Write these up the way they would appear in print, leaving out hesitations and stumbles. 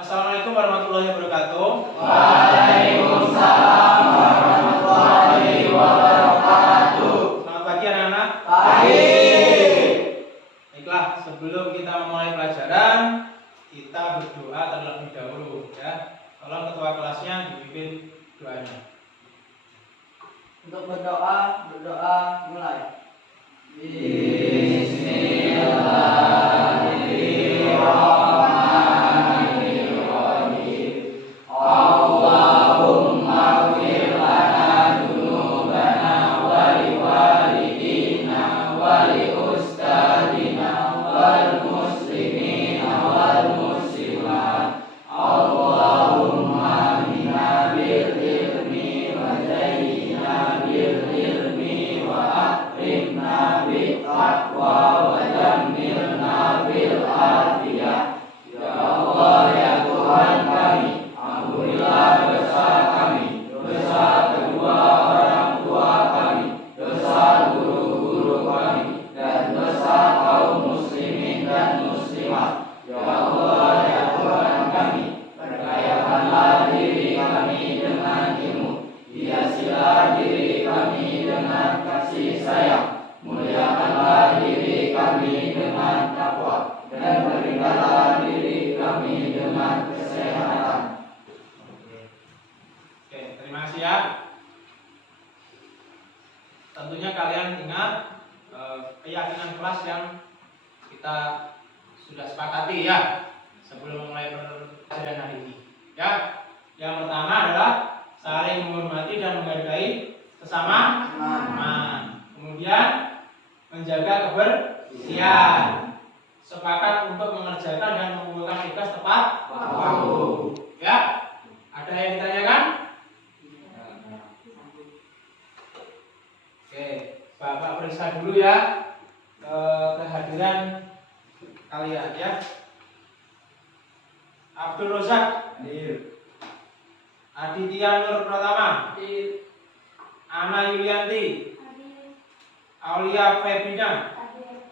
Assalamualaikum warahmatullahi wabarakatuh. Waalaikumsalam warahmatullahi wabarakatuh. Selamat pagi anak-anak. Pagi. Baiklah, sebelum kita memulai pelajaran, kita berdoa terlebih dahulu ya. Tolong ketua kelasnya dipimpin doanya. Untuk berdoa mulai. Terima kasih ya. Tentunya kalian ingat keyakinan kelas yang kita sudah sepakati ya sebelum mulai pelajaran hari ini. Ya, yang pertama adalah saling menghormati dan menghargai sesama teman. Kemudian menjaga kebersihan. Sepakat untuk mengerjakan dan mengumpulkan tugas tepat waktu. Ya, ada yang ditanyakan? Oke, Bapak periksa dulu ya kehadiran kalian ya. Abdul Rozak hadir. Aditya Nur Pratama hadir. Ana Yulianti hadir. Aulia Febrina hadir.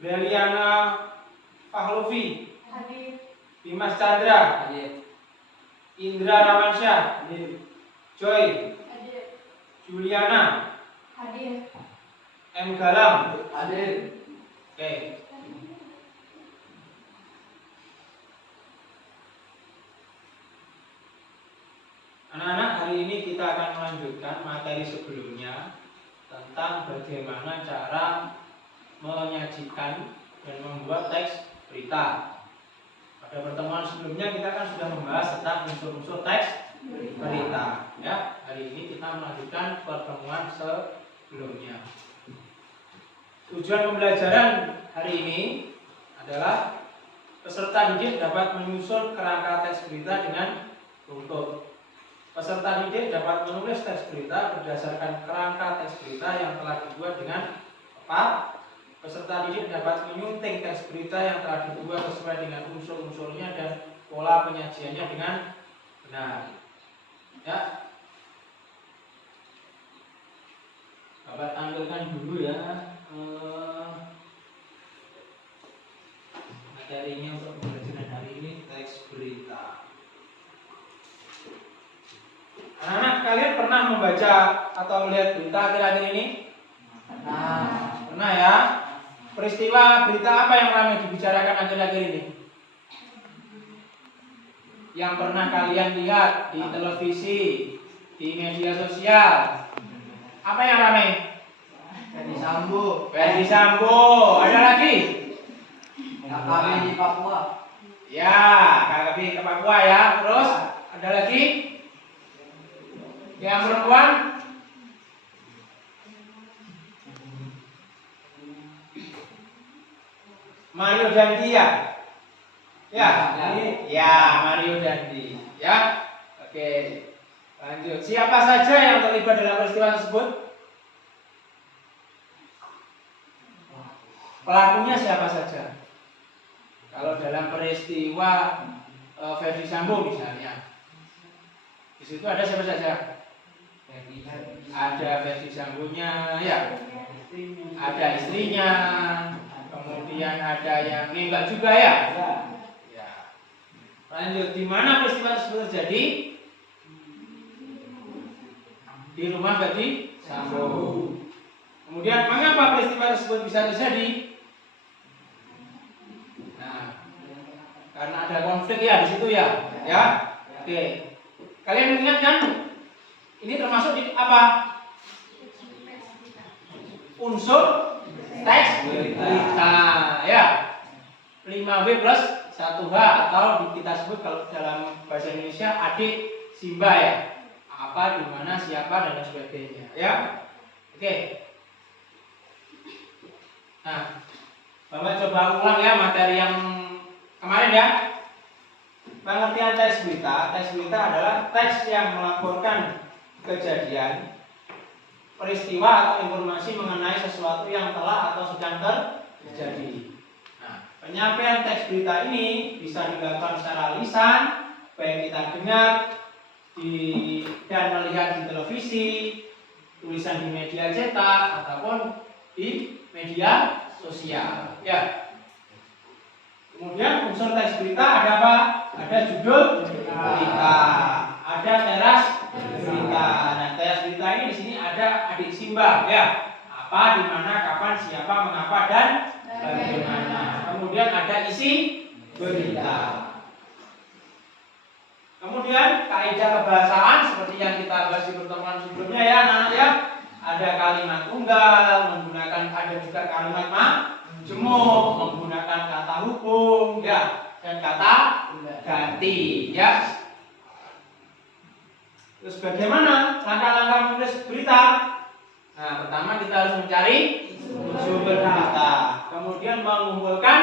Beliana Fahlufi hadir. Dimas Chandra hadir. Indra Ramansyah hadir. Joy hadir. Juliana hadir. M. Galam hadir. Oke. Anak-anak, hari ini kita akan melanjutkan materi sebelumnya tentang bagaimana cara menyajikan dan membuat teks berita. Pada pertemuan sebelumnya kita kan sudah membahas tentang unsur-unsur teks berita. Ya, hari ini kita melanjutkan pertemuan sebelumnya. Tujuan pembelajaran hari ini adalah peserta didik dapat menyusun kerangka teks berita dengan runtut. Peserta didik dapat menulis teks berita berdasarkan kerangka teks berita yang telah dibuat dengan tepat. Peserta didik dapat menyunting teks berita yang telah dibuat sesuai dengan unsur-unsurnya dan pola penyajiannya dengan benar. Ya, Bapak tampilkan dulu ya materinya untuk pembelajaran hari ini, teks berita. Anak-anak, kalian pernah membaca atau melihat berita akhir-akhir ini? Pernah ya? Peristiwa berita apa yang ramai dibicarakan akhir-akhir ini? Yang pernah kalian lihat di televisi, di media sosial? Apa yang ramai? Verdi Sambo. Ada lagi? KKB di Papua. Ya, KKB ke Papua ya. Terus ada lagi? Yang perempuan? Mario Dandi ya? Ya, Mario Dandi. Ya, oke. Lanjut. Siapa saja yang terlibat dalam peristiwa tersebut? Pelakunya siapa saja? Kalau dalam peristiwa Verdi Sambo misalnya, di situ ada siapa saja? Ada Verdi Sambonya, ya. Ada istrinya, kemudian ada yang nembak juga ya. Ya. Lanjut, di mana peristiwa tersebut terjadi? Di rumah Verdi Sambo. Kemudian mengapa peristiwa tersebut bisa terjadi? Nah, karena ada konflik ya di situ ya. Ya. Oke. Kalian ingat kan? Ini termasuk di apa? Unsur teks berita ya. 5W plus 1H atau kita sebut kalau dalam bahasa Indonesia adik Simba ya. Apa, di mana, siapa dan lain sebagainya ya. Oke. Nah, Bapak coba ulang ya materi yang kemarin ya. Pengertian teks berita. Teks berita adalah teks yang melaporkan kejadian, peristiwa atau informasi mengenai sesuatu yang telah atau sedang terjadi. Nah, penyampaian teks berita ini bisa dilakukan secara lisan, baik kita dengar dan melihat di televisi, tulisan di media cetak ataupun di media sosial. Ya. Kemudian unsur teks berita ada apa? Ada judul berita, ada teras berita. Nah, teras berita ini di sini ada adik Simba, ya. Apa, di mana, kapan, siapa, mengapa, dan bagaimana. Kemudian ada isi berita. Kemudian kaidah kebahasaan seperti yang kita bahas di pertemuan sebelumnya ya, anak-anak ya. Ada kalimat tunggal, ada juga kalimat majemuk, menggunakan kata hubung ya, dan kata ganti ya. Terus bagaimana langkah-langkah menulis berita? Nah, pertama kita harus mencari sumber berita, kemudian mengumpulkan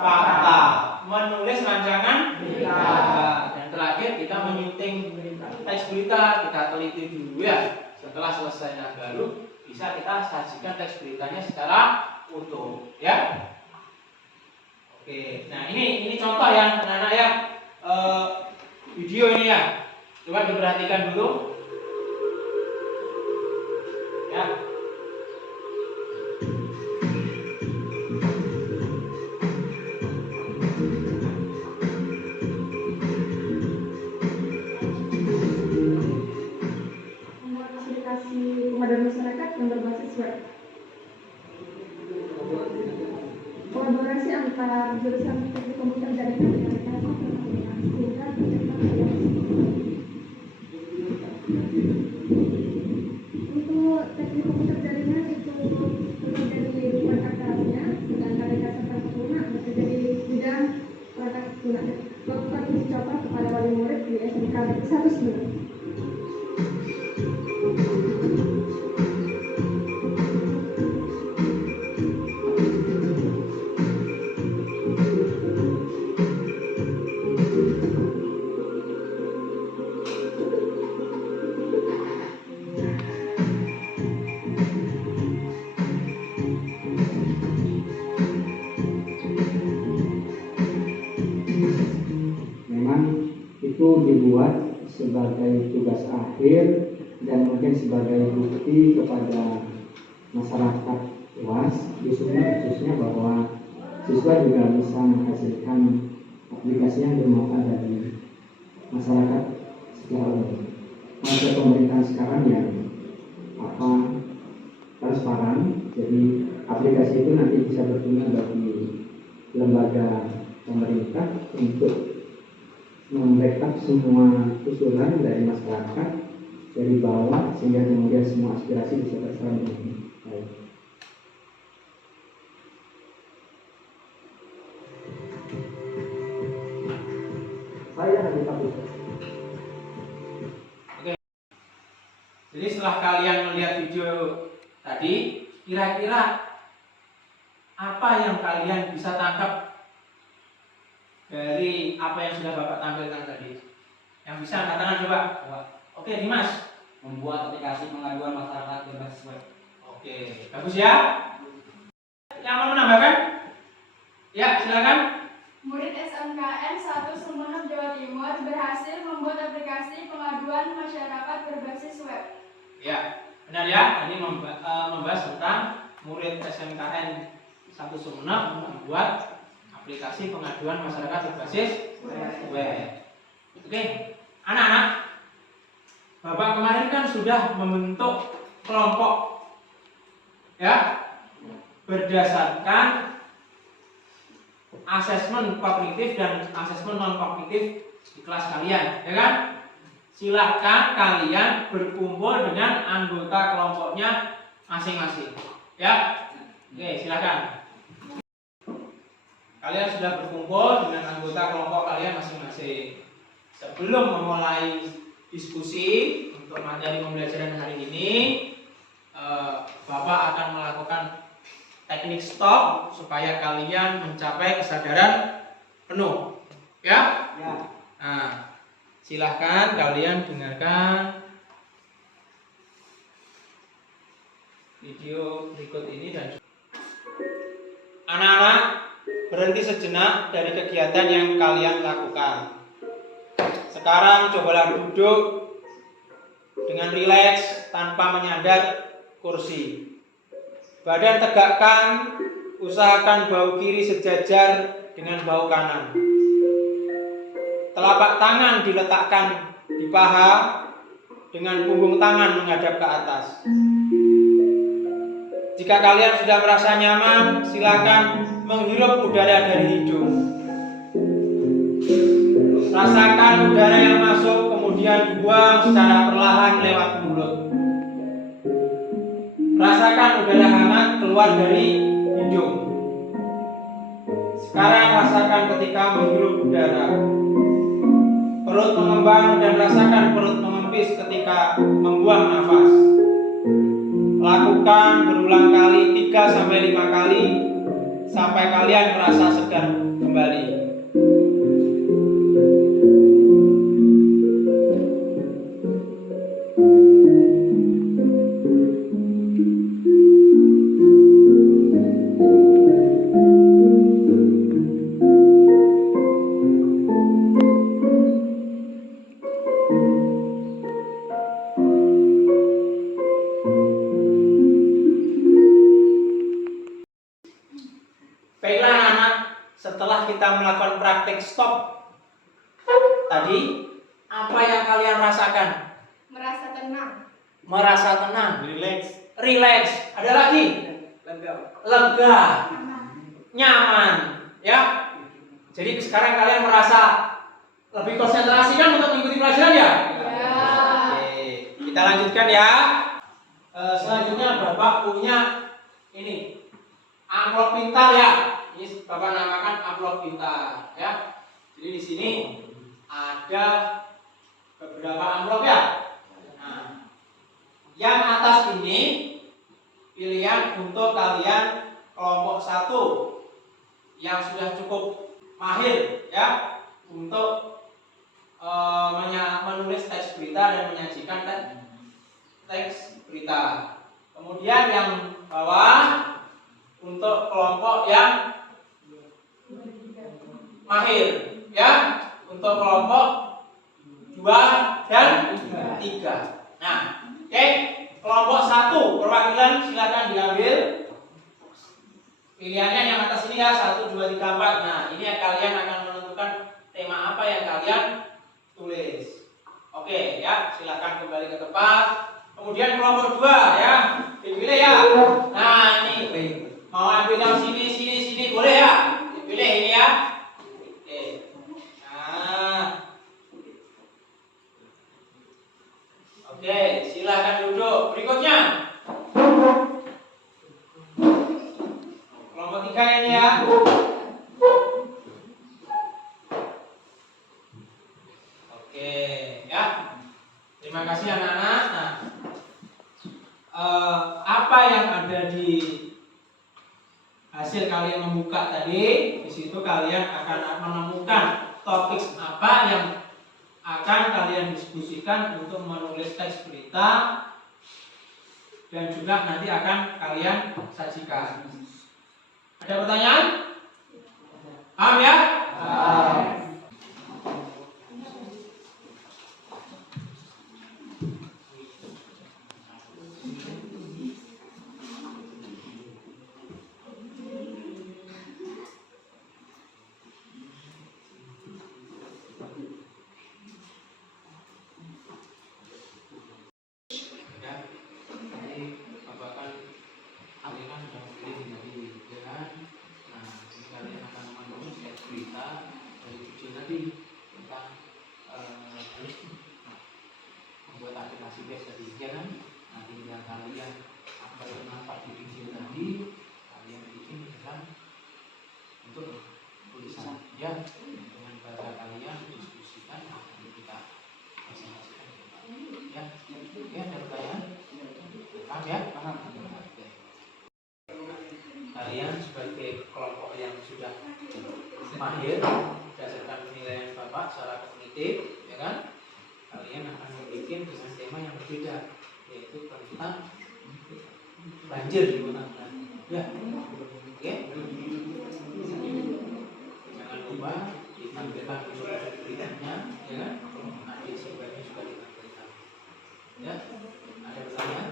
fakta, menulis rancangan berita, dan terakhir kita menyunting teks berita, kita teliti dulu ya. Setelah selesai, nah baru bisa kita sajikan teks beritanya secara utuh ya. Oke, nah ini contoh yang anak-anak ya, video ini ya. Coba diperhatikan dulu ya. Aplikasi pengadaan masyarakat yang berbasis web. Kolaborasi antara jurusan teknik komputer jaringan dengan Telkom Pertamina sehingga tercipta untuk teknik komputer jaringan itu menjadi perangkat dasarnya, sedangkan dasar sempurna bekerja di bidang perangkat lunak. Melakukan uji coba kepada wali murid di SMK 1 itu dibuat sebagai tugas akhir dan mungkin sebagai bukti kepada masyarakat luas, khususnya bahwa siswa juga bisa menghasilkan aplikasi yang dimakan dari masyarakat secara umum. Masa pemerintahan sekarang yang transparan, jadi aplikasi itu nanti bisa berguna bagi lembaga pemerintah untuk membackup semua usulan dari masyarakat dari bawah sehingga kemudian semua aspirasi bisa terserap dengan baik. Saya Habib Abdul. Oke. Jadi setelah kalian melihat video tadi, kira-kira apa yang kalian bisa tangkap dari apa yang sudah Bapak tampilkan tadi? Yang bisa angkat tangan coba. Oke, Dimas. Membuat aplikasi pengaduan masyarakat berbasis web. Oke, bagus ya. Yang mau menambahkan? Ya, silakan. Murid SMKN 1 Sumeneb, Jawa Timur berhasil membuat aplikasi pengaduan masyarakat berbasis web. Ya, benar ya. Ini membahas tentang murid SMKN 1 Sumeneb membuat aplikasi pengaduan masyarakat berbasis web. Oke, anak-anak, Bapak kemarin kan sudah membentuk kelompok ya berdasarkan asesmen kognitif dan asesmen non kognitif di kelas kalian, ya kan? Silahkan kalian berkumpul dengan anggota kelompoknya masing-masing, ya. Oke, silakan. Kalian sudah berkumpul dengan anggota kelompok kalian masing-masing. Sebelum memulai diskusi untuk materi pembelajaran hari ini, Bapak akan melakukan teknik stop supaya kalian mencapai kesadaran penuh, ya. Nah, silahkan kalian dengarkan video berikut ini dan anak-anak berhenti sejenak dari kegiatan yang kalian lakukan. Sekarang cobalah duduk dengan rileks tanpa menyandar kursi. Badan tegakkan, usahakan bahu kiri sejajar dengan bahu kanan. Telapak tangan diletakkan di paha dengan punggung tangan menghadap ke atas. Jika kalian sudah merasa nyaman, silakan menghirup udara dari hidung. Rasakan udara yang masuk kemudian dibuang secara perlahan lewat mulut. Rasakan udara hangat keluar dari hidung. Sekarang rasakan ketika menghirup udara. Perut mengembang dan rasakan perut mengempis ketika membuang nafas. Lakukan berulang kali 3-5 kali sampai kalian merasa segar kembali. Baiklah anak-anak, setelah kita melakukan praktik stop tadi, apa yang kalian rasakan? Merasa tenang. Merasa tenang, Relax. rileks, ada lagi? Lega, nyaman, ya. Jadi sekarang kalian merasa lebih konsentrasi kan untuk mengikuti pelajaran ya? Ya. Oke, kita lanjutkan ya. Selanjutnya Bapak punya ini amplop pintar ya. Ini Bapak namakan amplop pintar ya. Jadi di sini ada beberapa amplop ya. Nah, yang atas ini pilihan untuk kalian kelompok 1 yang sudah cukup mahir ya untuk menulis teks berita dan menyajikan teks berita. Kemudian yang bawah untuk kelompok yang mahir ya, untuk kelompok 2 dan 3. Nah, oke, kelompok 1 perwakilan silakan diambil. Pilihannya yang atas ini ya, 1, 2, 3, 4. Nah, ini kalian akan menentukan tema apa yang kalian tulis. Oke ya, silakan kembali ke tempat. Kemudian kelompok 2 ya, dipilih ya. Nah, ini mau ambil yang sini boleh ya? Dipilih ini ya. Oke. Nah. Oke, silakan duduk. Berikutnya. Kelompok 3 ini ya. Oke, ya. Terima kasih anak-anak. Nah, apa yang ada di hasil kalian membuka tadi, di situ kalian akan menemukan topik apa yang akan kalian diskusikan untuk menulis teks berita dan juga nanti akan kalian sajikan. Ada pertanyaan? Paham ya? guys tadi ya kan. Nah, tinggal kalian apa yang nampak di video tadi kalian bikin dengan untuk tulisan ya dengan bahasa kalian diskusikan nanti kita presentasikan ya. Oke, ada pertanyaan? Paham ya? Paham. Oke. Kalian sebagai kelompok yang sudah mahir berdasarkan penilaian Bapak secara kognitif ya kan, kalian akan membuat dengan tema yang berbeda, yaitu tentang banjir di kota ya. Oke, jangan lupa ditampilkan unsur beritanya ya kan, nanti sebenarnya juga ditampilkan ya. Ada pertanyaan?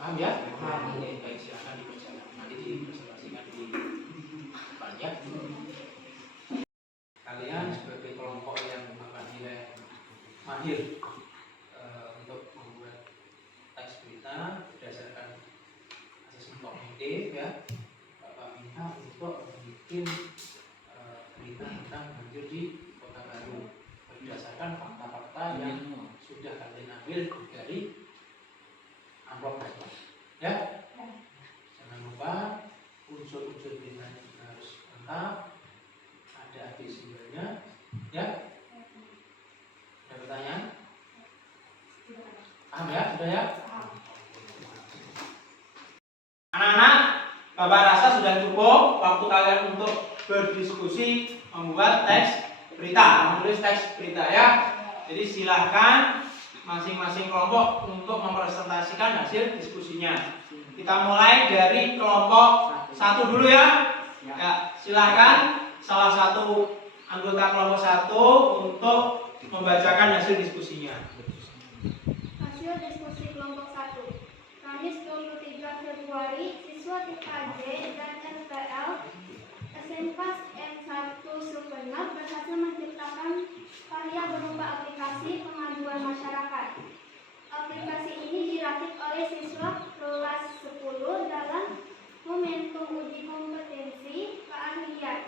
Paham ya? Paham. Oke, baik, silakan dipersilakan, nanti dipresentasikan di depan ya. Kalian sebagai kelompok yang akan nilai mahir untuk membuat teks berita berdasarkan asesmen kognitif ya, Bapak minta untuk membuat berita tentang banjir di Kota Baru berdasarkan fakta-fakta yang sudah kalian ambil dari amplop ya. Jangan lupa unsur-unsur beritanya juga harus lengkap, ada adik sumbernya ya. Ada pertanyaan? Paham ya? Sudah ya? Anak-anak, Bapak rasa sudah cukup waktu kalian untuk berdiskusi membuat teks berita, menulis teks berita ya. Jadi silahkan masing-masing kelompok untuk mempresentasikan hasil diskusinya. Kita mulai dari kelompok 1 dulu ya. Ya, silahkan salah satu anggota kelompok 1 untuk membacakan hasil diskusinya. Hasil diskusi kelompok 1. Kamis 23 Februari, siswa TIPA J dan SPL SMK N1 Sumeneb berhasil menciptakan karya berupa aplikasi pengaduan masyarakat. Aplikasi ini dirakit oleh siswa kelas 10 dalam momentum uji kompetensi keahlian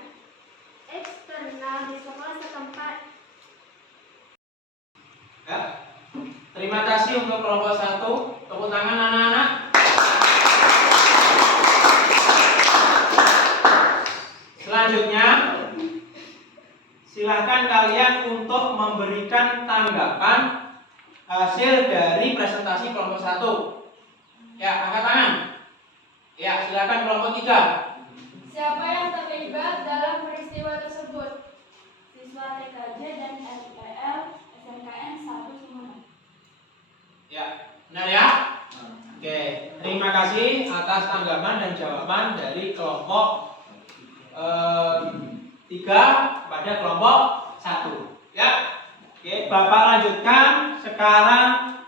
eksternal di sekolah setempat. Ya. Terima kasih untuk kelompok 1. Tepuk tangan anak-anak. Selanjutnya, silakan kalian untuk memberikan tanggapan hasil dari presentasi kelompok 1. Ya, angkat tangan. Ya, silakan kelompok 3. Siapa yang terlibat dalam peristiwa tersebut? Siswa TKJ dan SPL SMKN 1 Sumeneb. Ya, benar ya? Oke, terima kasih atas tanggapan dan jawaban dari kelompok 3 pada kelompok 1. Ya. Oke, Bapak lanjutkan sekarang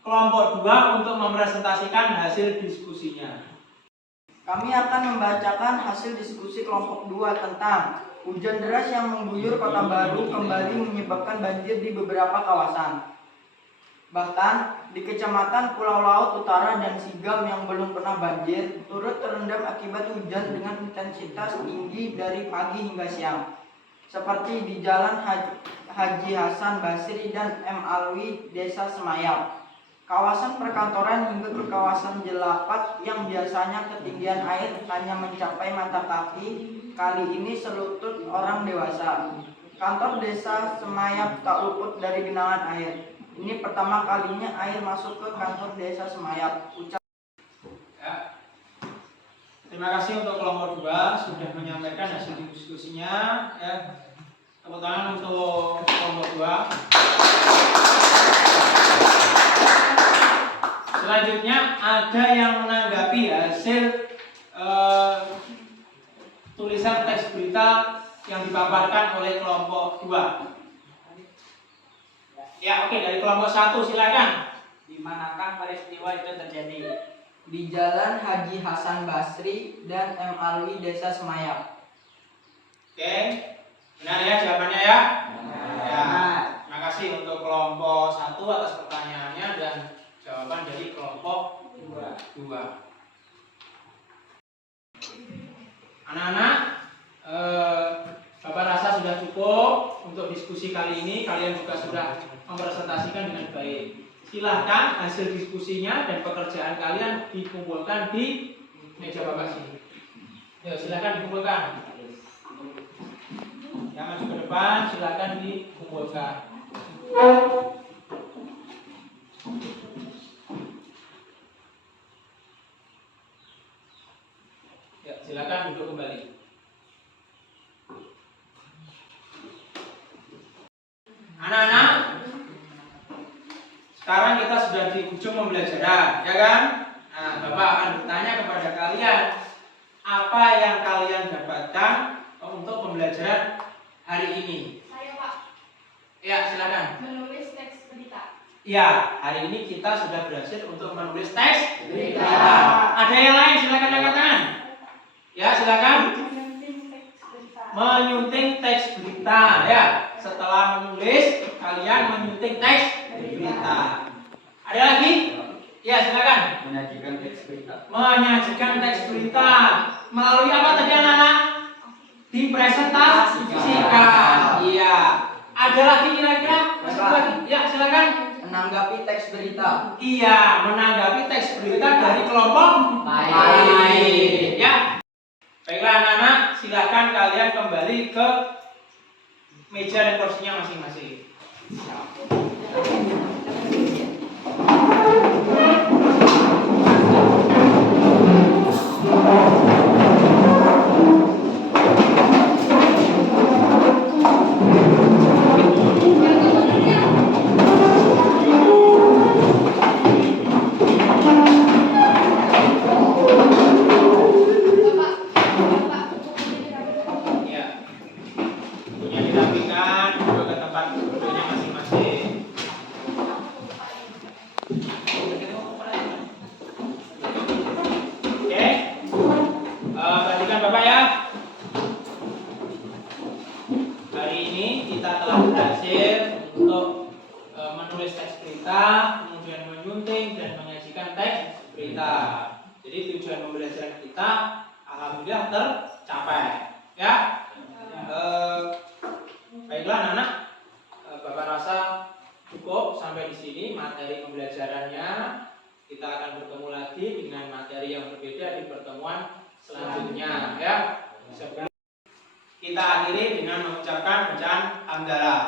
kelompok 2 untuk mempresentasikan hasil diskusinya. Kami akan membacakan hasil diskusi kelompok 2 tentang hujan deras yang mengguyur Kota Baru kembali menyebabkan banjir di beberapa kawasan. Bahkan di Kecamatan Pulau Laut Utara dan Sigam yang belum pernah banjir turut terendam akibat hujan dengan intensitas tinggi dari pagi hingga siang. Seperti di Jalan Haji Hasan Basri dan M. Alwi, Desa Semayap. Kawasan perkantoran hingga ke kawasan Jelapat yang biasanya ketinggian air hanya mencapai mata kaki, kali ini selutut orang dewasa. Kantor Desa Semayap tak luput dari genangan air. Ini pertama kalinya air masuk ke kantor Desa Semayap. Ya. Terima kasih untuk kelompok 2 sudah menyampaikan hasil diskusinya. Ya. Tepuk tangan untuk kelompok 2. Selanjutnya ada yang menanggapi hasil tulisan teks berita yang dipaparkan oleh kelompok 2. Ya, oke, dari kelompok 1 silakan. Di manakah peristiwa itu terjadi? Di Jalan Haji Hasan Basri dan M. Alwi, Desa Semayap. Oke, benar ya jawabannya ya? Ya. Terima kasih untuk kelompok 1 atas pertanyaannya dan jawaban dari kelompok 2. Anak-anak, Bapak rasa sudah cukup untuk diskusi kali ini. Kalian juga sudah mempresentasikan dengan baik. silahkan hasil diskusinya dan pekerjaan kalian dikumpulkan di meja bapak sini. Ayo silahkan dikumpulkan. Yang maju ke depan silahkan dikumpulkan. Ya, silakan duduk kembali. Anak-anak, sekarang kita sudah di ujung pembelajaran, ya kan? Nah, Bapak akan bertanya kepada kalian, apa yang kalian dapatkan untuk pembelajaran hari ini? Saya Pak, Ya, silakan. menulis teks berita. Ya, hari ini kita sudah berhasil untuk menulis teks berita. Ada yang lain? Silakan angkat tangan. Ya, silakan. Menyunting teks berita. Menyunting teks berita, ya. Setelah menulis, kalian menyunting teks berita. Ada lagi? Ya, silakan. Menyajikan teks berita. Menyajikan teks berita melalui apa tadi anak-anak? Dipresentasikan. Iya. Ada lagi kira-kira? Masuk lagi? Ya, silakan. Menanggapi teks berita. Iya, menanggapi teks berita dari kelompok lain. Ya. Baiklah anak-anak, silakan kalian kembali ke meja dan kursinya masing-masing. Ya. Punya dirapikan, duduk ke tempat duduknya masing-masing. Oke. Perhatikan Bapak ya. Hari ini kita telah berhasil untuk menulis teks berita, kemudian menyunting dan menyajikan teks berita. Jadi tujuan pembelajaran kita alhamdulillah tercapai. Ya. Baiklah anak-anak, Bapak rasa cukup sampai di sini materi pembelajarannya. Kita akan bertemu lagi dengan materi yang berbeda di pertemuan selanjutnya. Ya. Sebelum kita akhiri dengan mengucapkan bacaan hamdalah.